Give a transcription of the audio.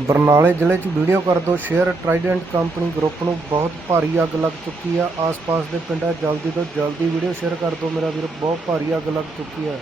ਬਰਨਾਲੇ ਜ਼ਿਲ੍ਹੇ 'ਚ ਵੀਡੀਓ ਕਰ ਦਿਓ। ਸ਼ੇਅਰ ਟਰਾਈਡੈਂਟ ਕੰਪਨੀ ਗਰੁੱਪ ਨੂੰ ਬਹੁਤ ਭਾਰੀ ਅੱਗ ਲੱਗ ਚੁੱਕੀ ਆ। ਆਸ-ਪਾਸ ਦੇ ਪਿੰਡਾਂ ਜਲਦੀ ਤੋਂ ਜਲਦੀ ਵੀਡੀਓ ਸ਼ੇਅਰ ਕਰ ਦਿਓ। ਮੇਰਾ ਵੀਰ, ਬਹੁਤ ਭਾਰੀ ਅੱਗ ਲੱਗ ਚੁੱਕੀ ਹੈ